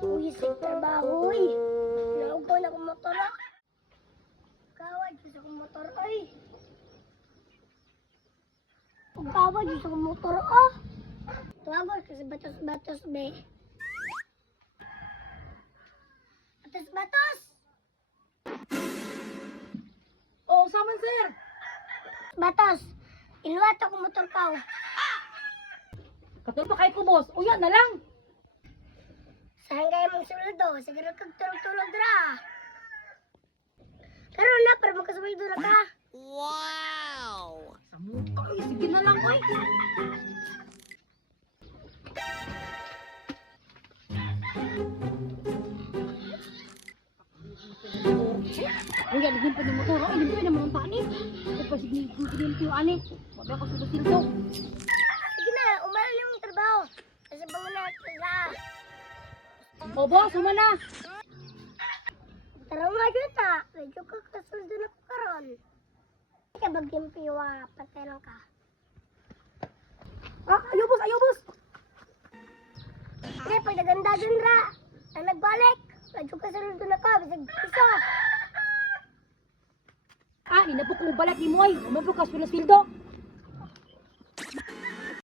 Uy, sa trabaho, uy. Naugaw na akong motor, ah. Kawad, gusto akong motor, ay. Kawad, gusto akong motor, ah. Tuwagod kasi batos-batos, be. Batos-batos! Oh, saman sir. Batos! Iluwat akong motor ka, oh. Katulog pa kay ko, boss. O yan na lang. Saan kaya mong sulod, oh? Siguro kag tulog-tulog dra. Karoon na, para magkasweldo na ka. Sa muto. Ay, sige na lang, oy. Uy, aligin pa ng motor. Ay, hindi pa naman ang tani. Ito pa sige yung ani. Wala ko sa sildo. Sige na, umaral na yung trabaho. Kasi bangon na, tira. O, boss, uma na. Tara nga dyan, ta. Medyo kakasweldo na ko karon. Kaya bagyang piwa, paterong ka. Ah, ayaw, boss, ayaw, boss. Kaya pag naganda dyan, ra. Na nagbalik. Medyo kakasweldo na ka, bisag piso. Ah, inabok ko balat ni mo ay. Umabok ka sa sildo.